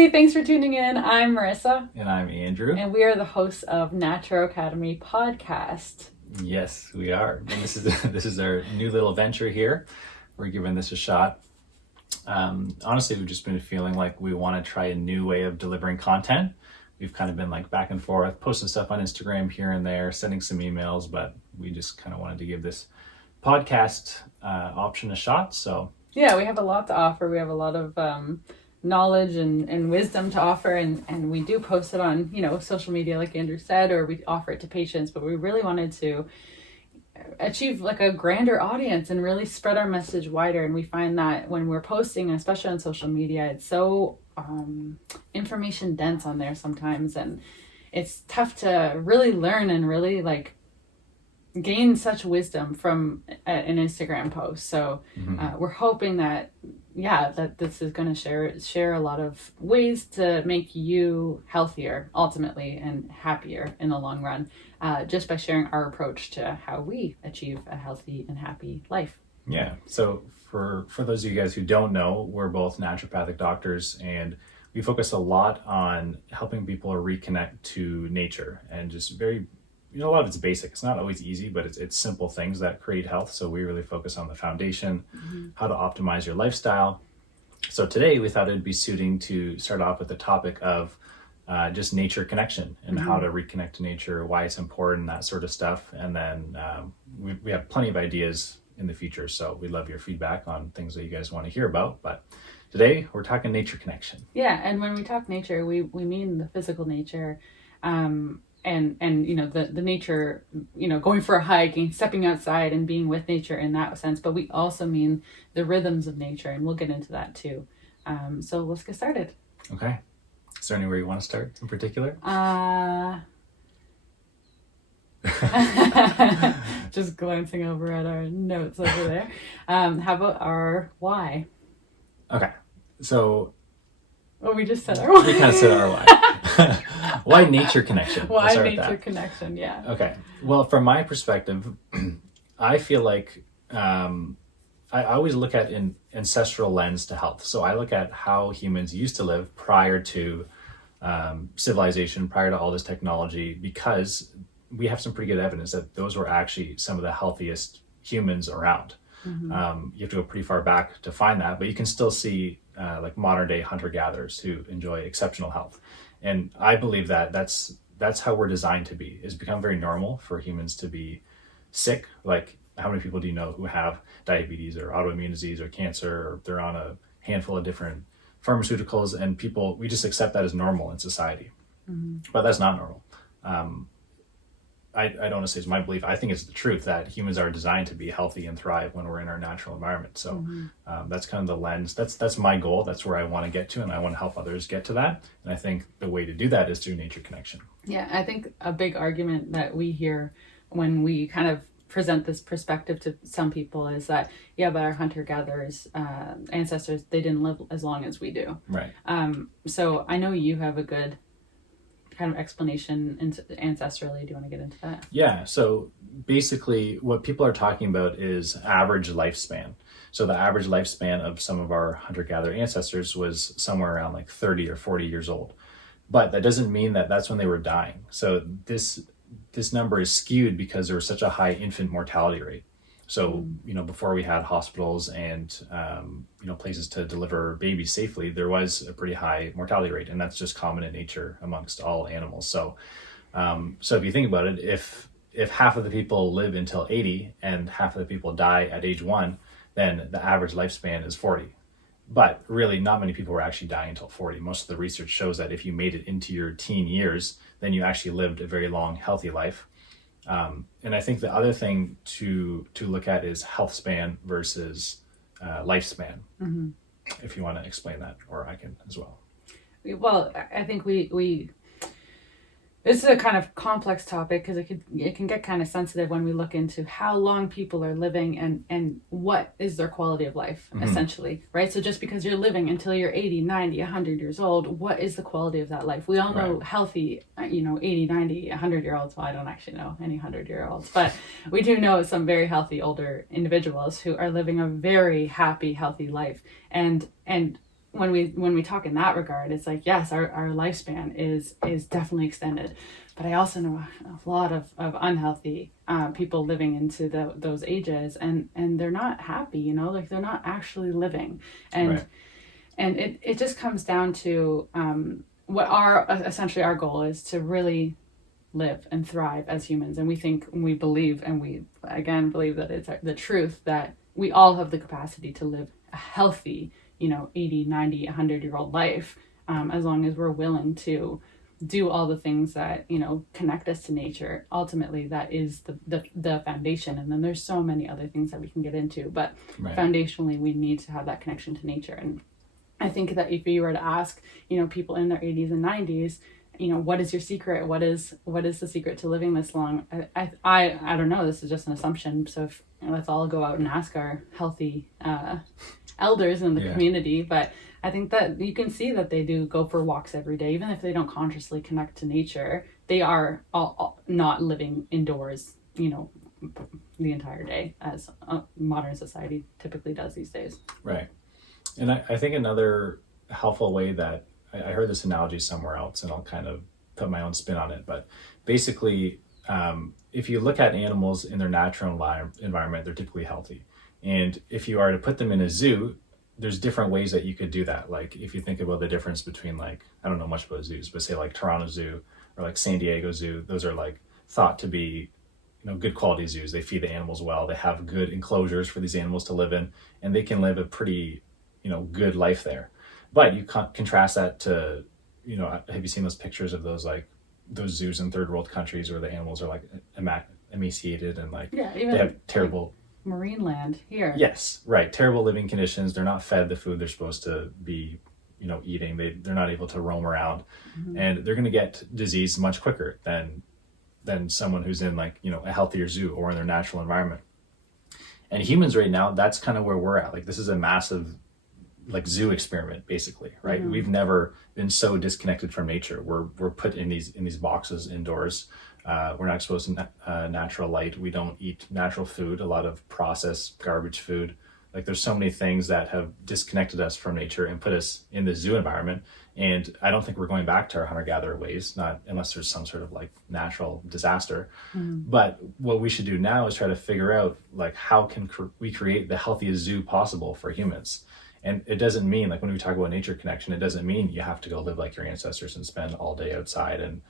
Hey, thanks for tuning in. I'm Marissa. And I'm Andrew. And we are the hosts of NaturoAcademy podcast. Yes, we are. And this is our new little venture here. We're giving this a shot. Honestly, we've just been feeling like we want to try a new way of delivering content. We've kind of been like back and forth, posting stuff on Instagram here and there, sending some emails, but we just kind of wanted to give this podcast option a shot. So yeah, we have a lot to offer. We have a lot of knowledge and wisdom to offer, and we do post it on social media like Andrew said, or we offer it to patients, but we really wanted to achieve like a grander audience and really spread our message wider. And we find that when we're posting, especially on social media, it's so information dense on there sometimes, and it's tough to really learn and really like gain such wisdom from an Instagram post. So we're hoping that this is going to share a lot of ways to make you healthier ultimately and happier in the long run, just by sharing our approach to how we achieve a healthy and happy life. Yeah. So for those of you guys who don't know, we're both naturopathic doctors, and we focus a lot on helping people reconnect to nature, and just very, a lot of it's basic. It's not always easy, but it's simple things that create health. So we really focus on the foundation, how to optimize your lifestyle. So today we thought it'd be suiting to start off with the topic of just nature connection and how to reconnect to nature, why it's important, that sort of stuff. And then we have plenty of ideas in the future. So we'd love your feedback on things that you guys want to hear about. But today we're talking nature connection. Yeah, and when we talk nature, we mean the physical nature. And the nature, going for a hike and stepping outside and being with nature in that sense. But we also mean the rhythms of nature, and we'll get into that too. So let's get started. Okay. Is there anywhere you want to start in particular? Just glancing over at our notes over there. How about our why? Okay. So... well, we just said our why. We kind of said our why. Why nature connection? Why nature connection, yeah. Okay. Well, from my perspective, I feel like I always look at an ancestral lens to health. So I look at how humans used to live prior to civilization, prior to all this technology, because we have some pretty good evidence that those were actually some of the healthiest humans around. You have to go pretty far back to find that, but you can still see like modern day hunter-gatherers who enjoy exceptional health. And I believe that that's how we're designed to be. It's become very normal for humans to be sick. Like, how many people do you know who have diabetes or autoimmune disease or cancer, or they're on a handful of different pharmaceuticals, and we just accept that as normal in society. But that's not normal. I don't want to say it's my belief. I think it's the truth that humans are designed to be healthy and thrive when we're in our natural environment. So that's kind of the lens. That's my goal. That's where I want to get to, and I want to help others get to that. And I think the way to do that is through nature connection. Yeah, I think a big argument that we hear when we kind of present this perspective to some people is that, but our hunter-gatherers ancestors, they didn't live as long as we do. Right. So I know you have a good kind of explanation ancestrally. Do you want to get into that? Yeah. So basically what people are talking about is average lifespan. So the average lifespan of some of our hunter-gatherer ancestors was somewhere around like 30 or 40 years old. But that doesn't mean that that's when they were dying. So this number is skewed because there was such a high infant mortality rate. So, before we had hospitals and, places to deliver babies safely, there was a pretty high mortality rate, and that's just common in nature amongst all animals. So, if you think about it, if half of the people live until 80 and half of the people die at age 1, then the average lifespan is 40. But really, not many people were actually dying until 40. Most of the research shows that if you made it into your teen years, then you actually lived a very long, healthy life. And I think the other thing to look at is health span versus lifespan. If you want to explain that, or I can as well. Well, I think we this is a kind of complex topic because it can get kind of sensitive when we look into how long people are living and what is their quality of life, essentially, right? So just because you're living until you're 80, 90, 100 years old, what is the quality of that life? We all know healthy, 80, 90, 100-year-olds. Well, I don't actually know any 100-year-olds, but we do know some very healthy older individuals who are living a very happy, healthy life. And when we talk in that regard, it's like, yes, our lifespan is definitely extended, but I also know a lot of unhealthy people living into those ages, and they're not happy, you know, like they're not actually living. And Right. and it just comes down to what essentially our goal is, to really live and thrive as humans. And we believe, and we again believe that it's the truth, that we all have the capacity to live a healthy, 80, 90, 100-year-old life, as long as we're willing to do all the things that, connect us to nature. Ultimately, that is the foundation. And then there's so many other things that we can get into, but Right. foundationally, we need to have that connection to nature. And I think that if you were to ask, people in their 80s and 90s, what is your secret? What is the secret to living this long? I don't know. This is just an assumption. So let's all go out and ask our healthy elders in the community. But I think that you can see that they do go for walks every day, even if they don't consciously connect to nature. They are all not living indoors, the entire day, as modern society typically does these days. Right. And I think another helpful way that I heard this analogy somewhere else, and I'll kind of put my own spin on it, but basically, if you look at animals in their natural environment, they're typically healthy. And if you are to put them in a zoo, there's different ways that you could do that. Like if you think about the difference between, like, I don't know much about zoos, but say like Toronto Zoo or like San Diego Zoo, those are like thought to be, good quality zoos. They feed the animals well. They have good enclosures for these animals to live in, and they can live a pretty, good life there. But you contrast that to, have you seen those pictures of those zoos in third world countries where the animals are like emaciated and like they have terrible marine land here. Yes, right. Terrible living conditions. They're not fed the food they're supposed to be, eating. They're not able to roam around, and they're going to get disease much quicker than someone who's in like, a healthier zoo or in their natural environment. And humans right now, that's kind of where we're at. Like this is a massive like zoo experiment, basically, right? We've never been so disconnected from nature. We're put in these boxes indoors. We're not exposed to natural light. We don't eat natural food, a lot of processed garbage food. Like there's so many things that have disconnected us from nature and put us in the zoo environment. And I don't think we're going back to our hunter-gatherer ways, not unless there's some sort of like natural disaster. But what we should do now is try to figure out like how can we create the healthiest zoo possible for humans. And it doesn't mean, like when we talk about nature connection, it doesn't mean you have to go live like your ancestors and spend all day outside and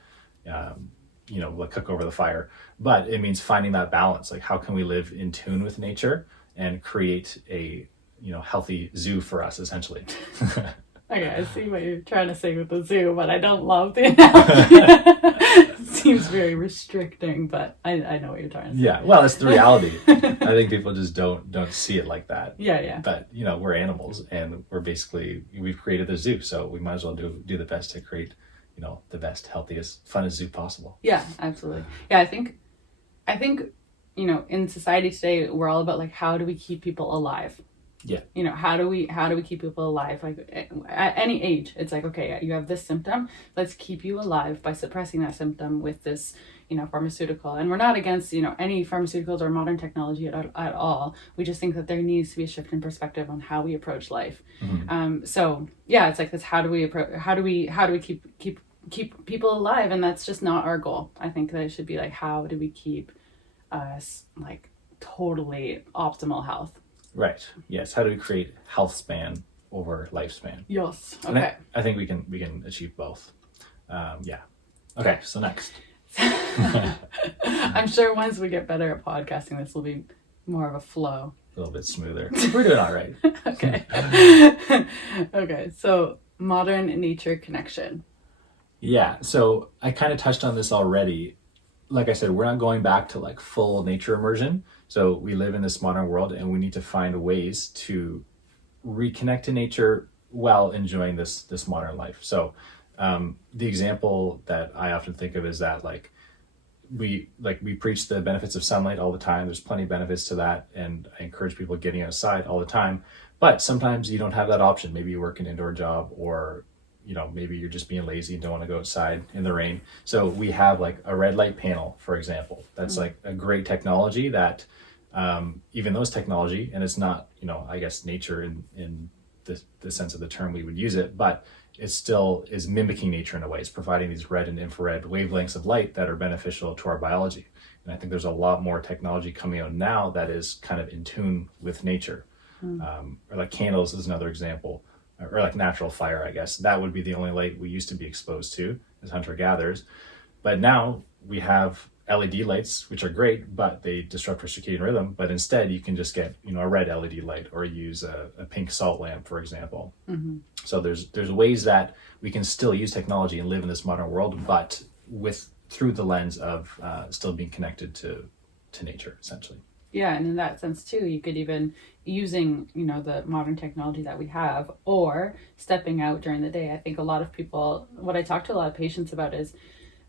like cook over the fire. But it means finding that balance. Like how can we live in tune with nature and create a healthy zoo for us, essentially. Okay, I see what you're trying to say with the zoo, but I don't love the analogy. It seems very restricting, but I know what you're trying to say. Yeah, well, it's the reality. I think people just don't see it like that. Yeah. But we're animals, and we've created the zoo, so we might as well do the best to create the best, healthiest, funnest zoo possible. Yeah, absolutely. Yeah, I think in society today, we're all about like, how do we keep people alive? Yeah. How do we keep people alive? Like at any age, it's like, okay, you have this symptom, let's keep you alive by suppressing that symptom with this, pharmaceutical. And we're not against, any pharmaceuticals or modern technology at all. We just think that there needs to be a shift in perspective on how we approach life. So yeah, it's like this, how do we keep people alive? And that's just not our goal. I think that it should be like, how do we keep us like totally optimal health? Right. Yes. How do we create health span over lifespan? Yes. Okay. I think we can achieve both. Yeah. Okay. So next. I'm sure once we get better at podcasting, this will be more of a flow. A little bit smoother. We're doing all right. Okay. Okay. So modern nature connection. Yeah. So I kind of touched on this already. Like I said, we're not going back to like full nature immersion. So we live in this modern world, and we need to find ways to reconnect to nature while enjoying this modern life. So the example that I often think of is that we preach the benefits of sunlight all the time. There's plenty of benefits to that, and I encourage people getting outside all the time. But sometimes you don't have that option. Maybe you work an indoor job, or maybe you're just being lazy and don't want to go outside in the rain. So we have like a red light panel, for example. That's like a great technology that even though it's technology and it's not, I guess nature in the sense of the term we would use it, but it still is mimicking nature in a way. It's providing these red and infrared wavelengths of light that are beneficial to our biology. And I think there's a lot more technology coming out now that is kind of in tune with nature. Or like candles is another example, or like natural fire, I guess. That would be the only light we used to be exposed to as hunter-gatherers. But now we have LED lights, which are great, but they disrupt our circadian rhythm. But instead, you can just get, a red LED light, or use a pink salt lamp, for example. So there's ways that we can still use technology and live in this modern world, but through the lens of still being connected to nature, essentially. Yeah, and in that sense too, you could even using, the modern technology that we have, or stepping out during the day. I think a lot of people, what I talk to a lot of patients about is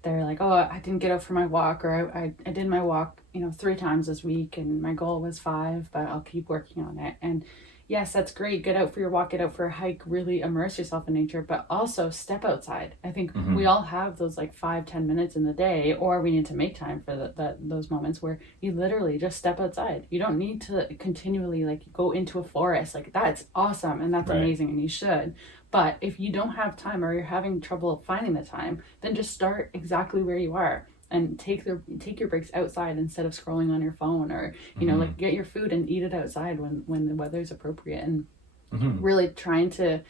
they're like, oh, I didn't get out for my walk, or I did my walk, 3 times this week, and my goal was 5, but I'll keep working on it. And yes, that's great. Get out for your walk, get out for a hike, really immerse yourself in nature, but also step outside. I think we all have those like 5-10 minutes in the day, or we need to make time for those moments where you literally just step outside. You don't need to continually like go into a forest. Like that's awesome and that's amazing, and you should. But if you don't have time, or you're having trouble finding the time, then just start exactly where you are. And take your breaks outside instead of scrolling on your phone, or like get your food and eat it outside when the weather's appropriate, and really trying to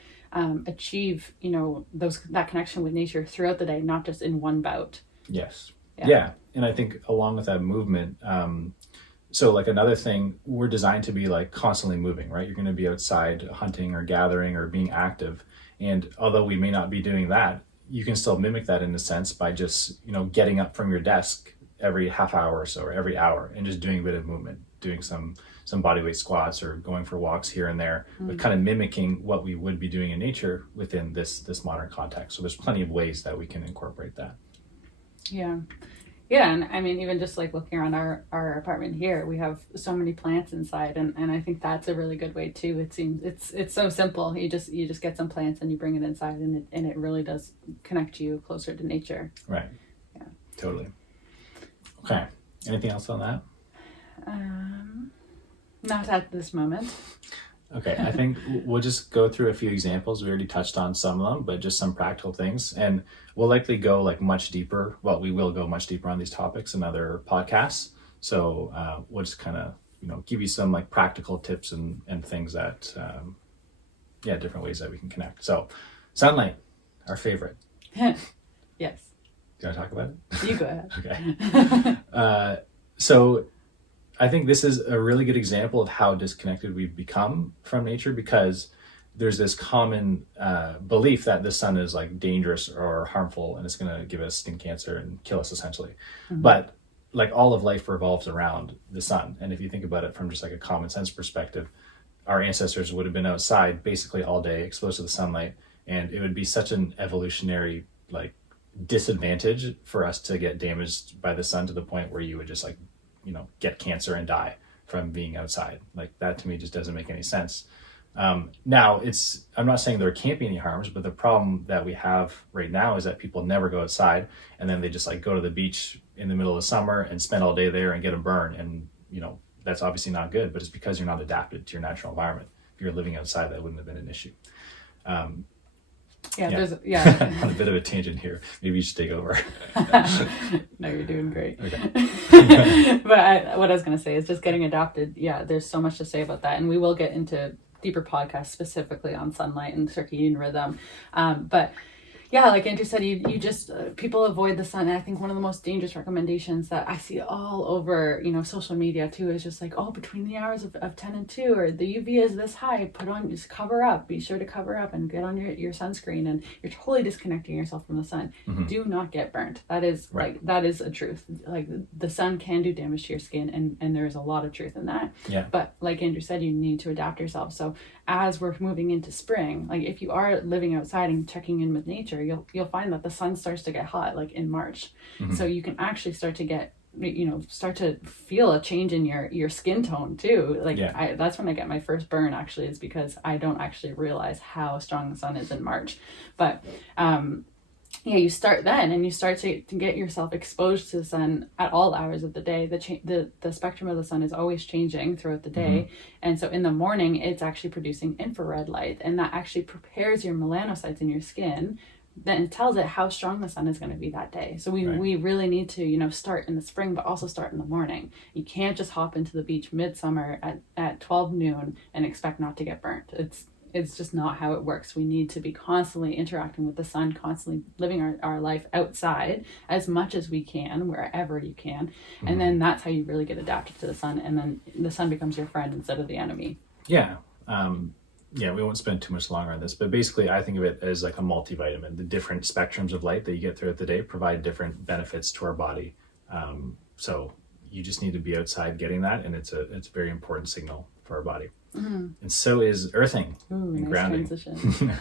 achieve that connection with nature throughout the day, not just in one bout. Yes. Yeah. And I think along with that movement, so like another thing, we're designed to be like constantly moving, right? You're going to be outside hunting or gathering or being active, and although we may not be doing that, you can still mimic that in a sense by just, getting up from your desk every half hour or so, or every hour, and just doing a bit of movement, doing some bodyweight squats, or going for walks here and there, but kind of mimicking what we would be doing in nature within this modern context. So there's plenty of ways that we can incorporate that. Yeah. Yeah, and I mean, even just like looking around our apartment here, we have so many plants inside, and I think that's a really good way too. It seems it's so simple. You just get some plants and you bring it inside, and it really does connect you closer to nature. Right. Yeah. Totally. Okay. Anything else on that? Not at this moment. Okay, I think we'll just go through a few examples. We already touched on some of them, but just some practical things. And we'll likely go like much deeper. Well, we will go much deeper on these topics in other podcasts. So we'll just kind of, give you some like practical tips and things that, different ways that we can connect. So sunlight, our favorite. Yes. Do you want to talk about it? You go ahead. Okay. So I think this is a really good example of how disconnected we've become from nature, because there's this common belief that the sun is like dangerous or harmful, and it's going to give us skin cancer and kill us essentially. But like all of life revolves around the sun. And if you think about it from just like a common sense perspective, our ancestors would have been outside basically all day exposed to the sunlight, and it would be such an evolutionary like disadvantage for us to get damaged by the sun to the point where you would just like get cancer and die from being outside. Like that to me just doesn't make any sense. Now I'm not saying there can't be any harms, but the problem that we have right now is that people never go outside, and then they just like go to the beach in the middle of the summer and spend all day there and get a burn. And that's obviously not good, but it's because you're not adapted to your natural environment. If you're living outside, that wouldn't have been an issue. There's on a bit of a tangent here. Maybe you should take over. No, you're doing great. Okay. But what I was going to say is just getting adapted. Yeah, there's so much to say about that, and we will get into deeper podcasts specifically on sunlight and circadian rhythm. But yeah, like Andrew said, you just people avoid the sun. And I think one of the most dangerous recommendations that I see all over social media too is just like, between the hours of 10 and 2, or the UV is this high, just cover up, be sure to cover up and get on your sunscreen, and you're totally disconnecting yourself from the sun. Do not get burnt. That is right. That is a truth. Like the sun can do damage to your skin, and there's a lot of truth in that. Yeah. But like Andrew said, you need to adapt yourself. So as we're moving into spring, like if you are living outside and checking in with nature, you'll find that the sun starts to get hot like in March. So you can actually start to get start to feel a change in your skin tone too. Like that's when I get my first burn, actually, is because I don't actually realize how strong the sun is in March. But yeah, you start then, and you start to get yourself exposed to the sun at all hours of the day. The spectrum of the sun is always changing throughout the day. And so in the morning, it's actually producing infrared light, and that actually prepares your melanocytes in your skin. Then it tells it how strong the sun is going to be that day. So we really need to, start in the spring, but also start in the morning. You can't just hop into the beach midsummer at 12 noon and expect not to get burnt. It's just not how it works. We need to be constantly interacting with the sun, constantly living our life outside as much as we can, wherever you can. And then that's how you really get adapted to the sun. And then the sun becomes your friend instead of the enemy. Yeah. We won't spend too much longer on this, but basically I think of it as like a multivitamin. The different spectrums of light that you get throughout the day provide different benefits to our body. So you just need to be outside getting that, and it's a very important signal for our body. And so is earthing and nice grounding. Transition.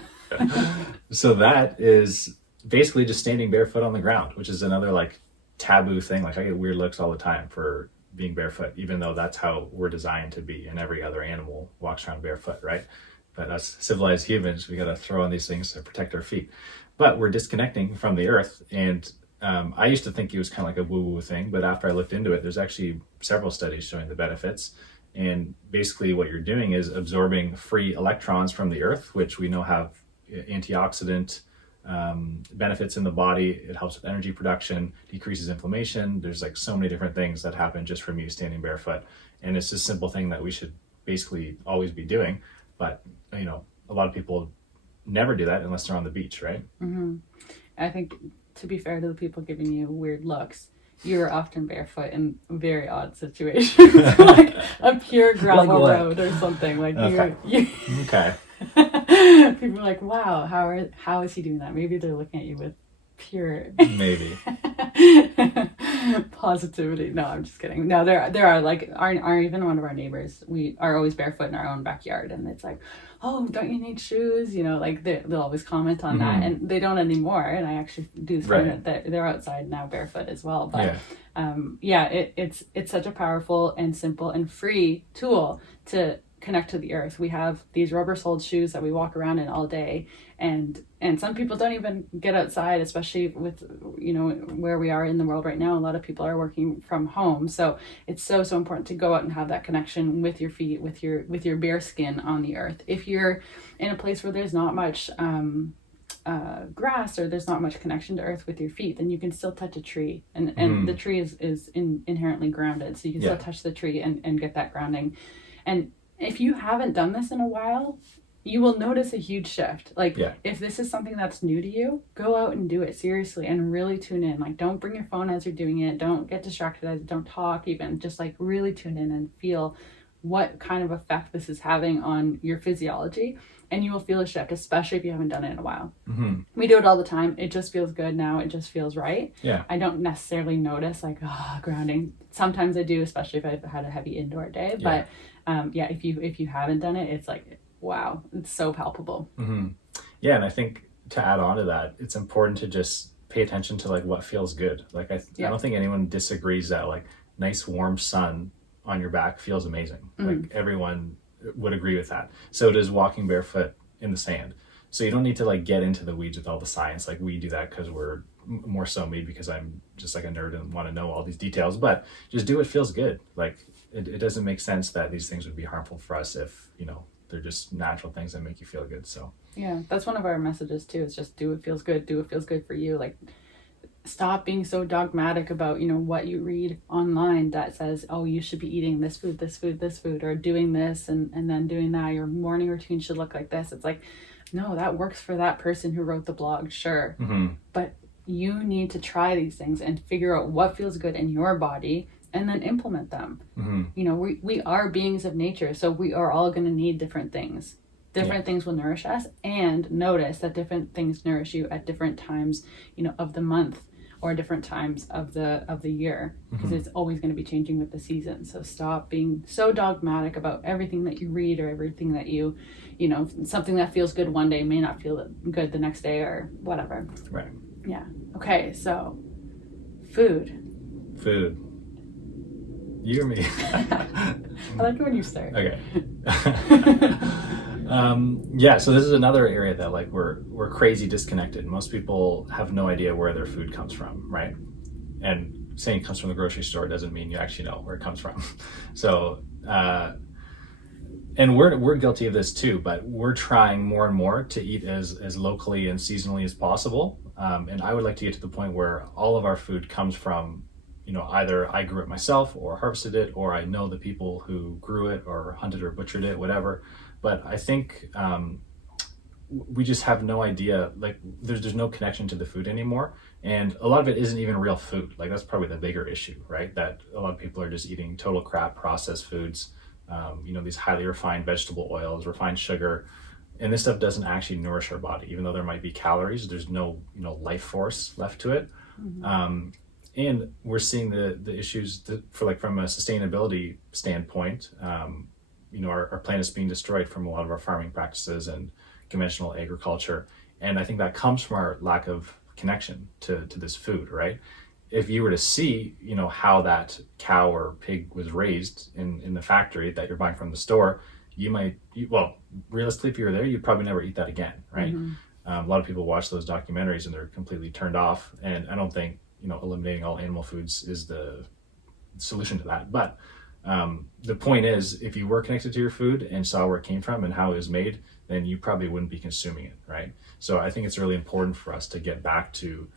So that is basically just standing barefoot on the ground, which is another like taboo thing. Like I get weird looks all the time for being barefoot, even though that's how we're designed to be, and every other animal walks around barefoot, right? But us civilized humans, we got to throw on these things to protect our feet. But we're disconnecting from the earth, and I used to think it was kind of like a woo-woo thing, but after I looked into it, there's actually several studies showing the benefits. And basically what you're doing is absorbing free electrons from the earth, which we know have antioxidant benefits in the body. It helps with energy production, decreases inflammation. There's like so many different things that happen just from you standing barefoot. And it's just a simple thing that we should basically always be doing. But, a lot of people never do that unless they're on the beach, right? I think, to be fair to the people giving you weird looks, you're often barefoot in very odd situations, like a pure gravel road or something. Like you Okay. People are like, wow, how is he doing that? Maybe they're looking at you with pure maybe positivity. No, I'm just kidding. No, there are like our even one of our neighbors, we are always barefoot in our own backyard, and it's like, oh, don't you need shoes? Like they'll always comment on that, and they don't anymore. And I actually do find that they're outside now barefoot as well. But it's such a powerful and simple and free tool to connect to the earth. We have these rubber-soled shoes that we walk around in all day, and some people don't even get outside, especially with where we are in the world right now. A lot of people are working from home, so it's so important to go out and have that connection with your feet, with your bare skin on the earth. If you're in a place where there's not much grass, or there's not much connection to earth with your feet, then you can still touch a tree, and the tree is inherently grounded, so you can still touch the tree and get that grounding. And if you haven't done this in a while, you will notice a huge shift. If this is something that's new to you, go out and do it seriously and really tune in. Like, don't bring your phone as you're doing it. Don't get distracted don't talk even. Just like really tune in and feel what kind of effect this is having on your physiology. And you will feel a shift, especially if you haven't done it in a while. We do it all the time. It just feels good now. It just feels right. Yeah. I don't necessarily notice grounding. Sometimes I do, especially if I've had a heavy indoor day. But if you haven't done it, it's like, wow, it's so palpable. Yeah, and I think to add on to that, it's important to just pay attention to like what feels good. Like I don't think anyone disagrees that like nice warm sun on your back feels amazing. Like everyone would agree with that. So does walking barefoot in the sand. So you don't need to like get into the weeds with all the science. Like we do that because we're more so me, because I'm just like a nerd and want to know all these details, but just do what feels good. Like it doesn't make sense that these things would be harmful for us if, they're just natural things that make you feel good. So yeah, that's one of our messages too. It's just do what feels good. Do what feels good for you. Like, stop being so dogmatic about, what you read online that says, oh, you should be eating this food, this food, this food, or doing this and then doing that. Your morning routine should look like this. It's like, no, that works for that person who wrote the blog, sure. But you need to try these things and figure out what feels good in your body and then implement them. We are beings of nature, so we are all going to need different things. Different things will nourish us, and notice that different things nourish you at different times, of the month or different times of the year, because it's always going to be changing with the season. So stop being so dogmatic about everything that you read or everything that you something that feels good one day may not feel good the next day or whatever. Right. Yeah. Okay. So food. You or me? I like it when you start. Okay. Yeah, so this is another area that like we're crazy disconnected. Most people have no idea where their food comes from, right? And saying it comes from the grocery store doesn't mean you actually know where it comes from. So and we're guilty of this too, but we're trying more and more to eat as locally and seasonally as possible. And I would like to get to the point where all of our food comes from, either I grew it myself or harvested it, or I know the people who grew it or hunted or butchered it, whatever. But I think we just have no idea, like there's no connection to the food anymore. And a lot of it isn't even real food. Like that's probably the bigger issue, right? That a lot of people are just eating total crap processed foods, these highly refined vegetable oils, refined sugar. And this stuff doesn't actually nourish our body. Even though there might be calories, there's no, life force left to it. And we're seeing the issues from a sustainability standpoint. Our planet is being destroyed from a lot of our farming practices and conventional agriculture. And I think that comes from our lack of connection to this food, right? If you were to see, how that cow or pig was raised in the factory that you're buying from the store, realistically, if you were there, you'd probably never eat that again, right? A lot of people watch those documentaries and they're completely turned off. And I don't think, eliminating all animal foods is the solution to that. But the point is, if you were connected to your food and saw where it came from and how it was made, then you probably wouldn't be consuming it, right? So I think it's really important for us to get back to,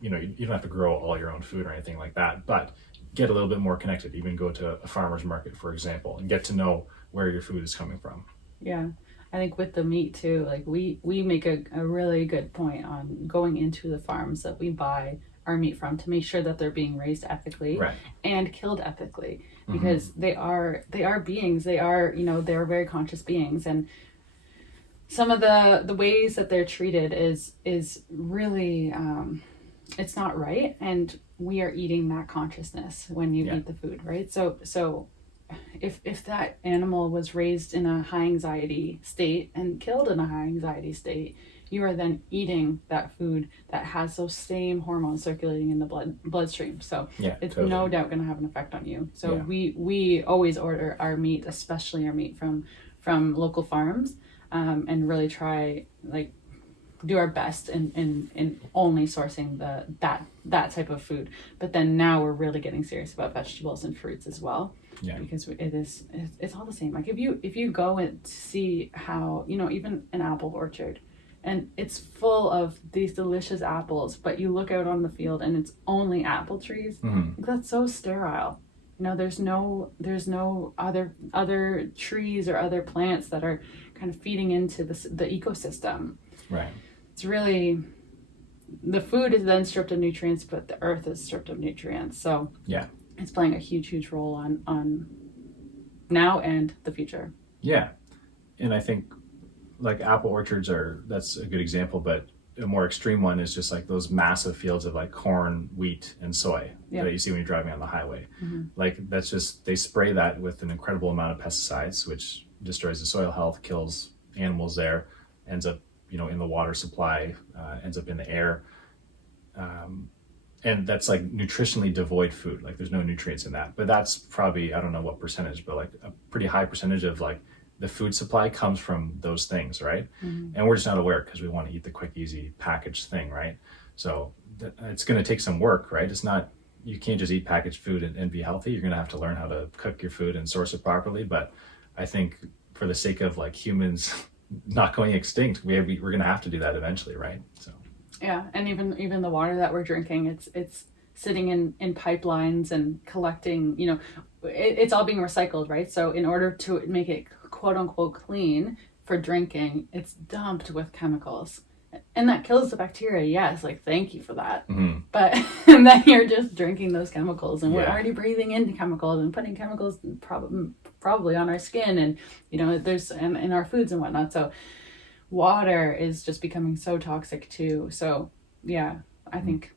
you don't have to grow all your own food or anything like that, but get a little bit more connected. Even go to a farmer's market, for example, and get to know where your food is coming from. Yeah. I think with the meat too, like we make a really good point on going into the farms that we buy our meat from to make sure that they're being raised ethically, right, and killed ethically, because they are beings. They are, they're very conscious beings, and some of the ways that they're treated is really it's not right, and we are eating that consciousness when you eat the food, right? So if that animal was raised in a high anxiety state and killed in a high anxiety state, you are then eating that food that has those same hormones circulating in the bloodstream. So it's totally, no doubt going to have an effect on you. So we always order our meat, especially our meat from local farms, and really try do our best in only sourcing that type of food. But then now we're really getting serious about vegetables and fruits as well. Yeah. Because it's all the same. Like if you go and see how, even an apple orchard, and it's full of these delicious apples, but you look out on the field and it's only apple trees. That's so sterile. There's no other trees or other plants that are kind of feeding into the ecosystem. Right. It's really, the food is then stripped of nutrients, but the earth is stripped of nutrients. So it's playing a huge role on now and the future. Yeah. And I think like apple orchards that's a good example, but a more extreme one is just like those massive fields of like corn, wheat, and soy that you see when you're driving on the highway. Like that's just, they spray that with an incredible amount of pesticides, which destroys the soil health, kills animals there, ends up, in the water supply, ends up in the air. And that's like nutritionally devoid food. Like there's no nutrients in that, but that's probably, I don't know what percentage, but like a pretty high percentage of like the food supply comes from those things, right? And we're just not aware because we want to eat the quick, easy packaged thing, right? So it's going to take some work, right? It's not, you can't just eat packaged food and be healthy. You're going to have to learn how to cook your food and source it properly. But I think for the sake of like humans not going extinct, we're going to have to do that eventually, right? So yeah, and even the water that we're drinking, it's sitting in pipelines and collecting, it's all being recycled, right? So in order to make it quote unquote clean for drinking, it's dumped with chemicals, and that kills the bacteria. Yes, like thank you for that. But and then you're just drinking those chemicals, and we're already breathing in chemicals and putting chemicals probably on our skin, and there's in our foods and whatnot. So water is just becoming so toxic too. So yeah, I think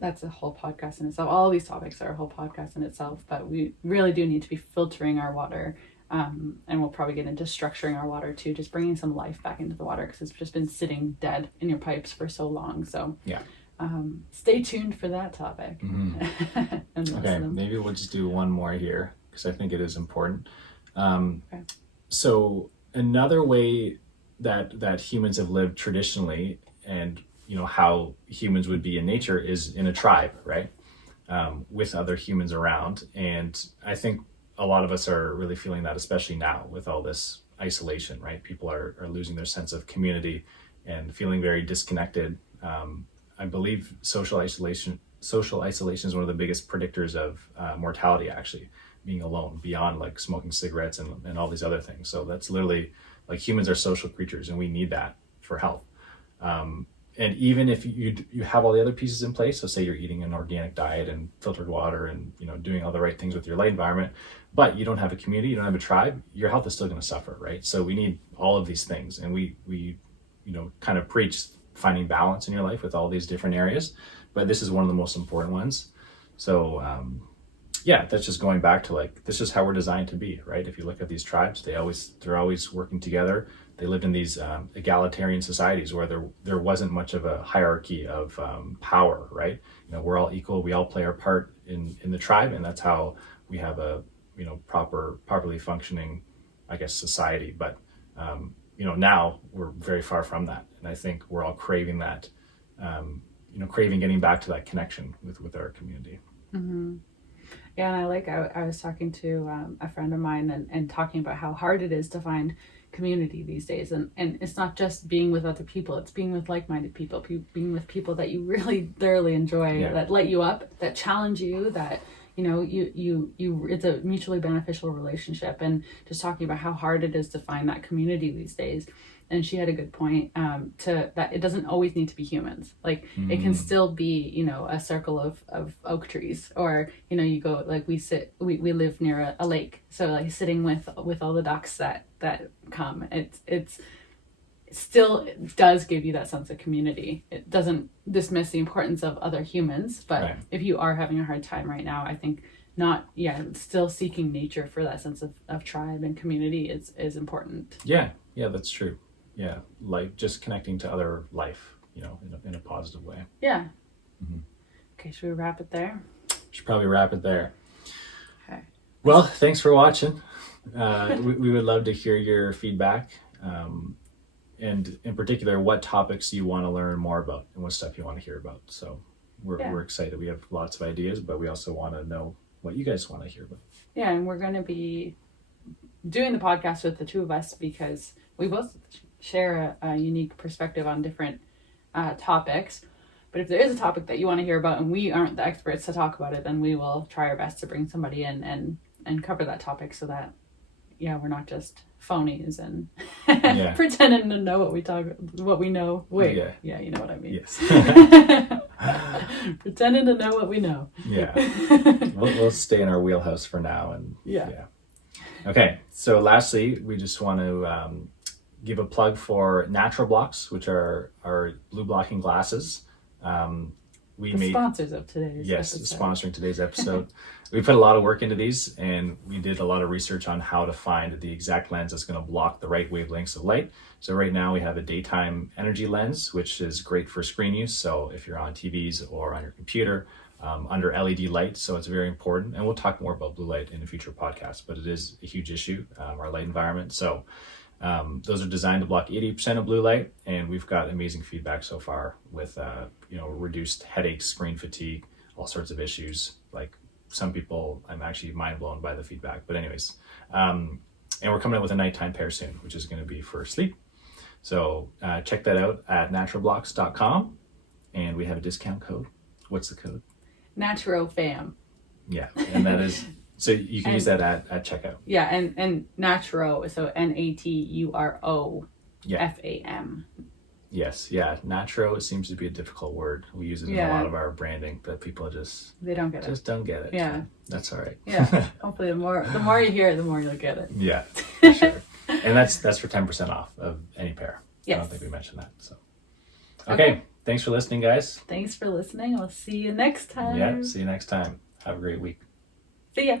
that's a whole podcast in itself. All these topics are a whole podcast in itself, but we really do need to be filtering our water. And we'll probably get into structuring our water too, just bringing some life back into the water because it's just been sitting dead in your pipes for so long. So stay tuned for that topic. Okay, maybe we'll just do one more here because I think it is important. So another way that humans have lived traditionally, and how humans would be in nature, is in a tribe, right? With other humans around. And I think a lot of us are really feeling that, especially now with all this isolation, right? People are losing their sense of community and feeling very disconnected. I believe social isolation is one of the biggest predictors of mortality, actually, being alone, beyond like smoking cigarettes and all these other things. So that's literally, like, humans are social creatures and we need that for health. And even if you have all the other pieces in place, so say you're eating an organic diet and filtered water and doing all the right things with your light environment, but you don't have a community, you don't have a tribe, your health is still going to suffer, right? So we need all of these things, and we kind of preach finding balance in your life with all these different areas, but this is one of the most important ones. So yeah, that's just going back to, like, this is how we're designed to be, right? If you look at these tribes, they're always working together. They lived in these egalitarian societies where there wasn't much of a hierarchy of power, right? We're all equal. We all play our part in the tribe, and that's how we have a properly functioning, I guess, society. But now we're very far from that, and I think we're all craving that, craving getting back to that connection with our community. Mm-hmm. Yeah, and I was talking to a friend of mine and talking about how hard it is to find community these days, and it's not just being with other people, it's being with like-minded people, being with people that you really thoroughly enjoy, that light you up, that challenge you, that you it's a mutually beneficial relationship. And just talking about how hard it is to find that community these days. And she had a good point to that. It doesn't always need to be humans. Like, it can still be, a circle of oak trees, or, you go, like, we live near a lake. So, like, sitting with all the ducks that come, it still does give you that sense of community. It doesn't dismiss the importance of other humans, but right. If you are having a hard time right now, I think still seeking nature for that sense of tribe and community is important. Yeah, that's true. Yeah, like just connecting to other life, in a positive way. Yeah. Mm-hmm. Okay, should we wrap it there? Should probably wrap it there. Okay. Well, thanks for watching. We would love to hear your feedback, and in particular, what topics you want to learn more about and what stuff you want to hear about. So we're excited. We have lots of ideas, but we also want to know what you guys want to hear about. Yeah, and we're going to be doing the podcast with the two of us because we both share a unique perspective on different topics. But if there is a topic that you want to hear about and we aren't the experts to talk about it, then we will try our best to bring somebody in and cover that topic, so that we're not just phonies and pretending to know what we know. You know what I mean. Yes. Pretending to know what we know. Yeah. We'll stay in our wheelhouse for now, and Okay, so lastly, we just want to give a plug for Natural Blocks, which are our blue blocking glasses. Sponsors of today's episode. Sponsoring today's episode. We put a lot of work into these, and we did a lot of research on how to find the exact lens that's going to block the right wavelengths of light. So right now we have a daytime energy lens, which is great for screen use. So if you're on TVs or on your computer, under LED light, so it's very important. And we'll talk more about blue light in a future podcast, but it is a huge issue, our light environment. So those are designed to block 80% of blue light, and we've got amazing feedback so far with reduced headaches, screen fatigue, all sorts of issues. Like, some people, I'm actually mind blown by the feedback. But anyways, and we're coming up with a nighttime pair soon, which is going to be for sleep. So check that out at naturalblocks.com, and we have a discount code. What's the code? NaturoFam. Yeah, and that is, so you can use that at checkout. Yeah, and Naturo, so NaturoFam. Yes, yeah. Naturo seems to be a difficult word. We use it in a lot of our branding, but people they don't get it. Just don't get it. Yeah. So that's all right. Yeah. Hopefully the more you hear it, the more you'll get it. Yeah, for sure. And that's for 10% off of any pair. Yes. I don't think we mentioned that. So okay. Thanks for listening, guys. Thanks for listening. We'll see you next time. Yeah, see you next time. Have a great week. See ya.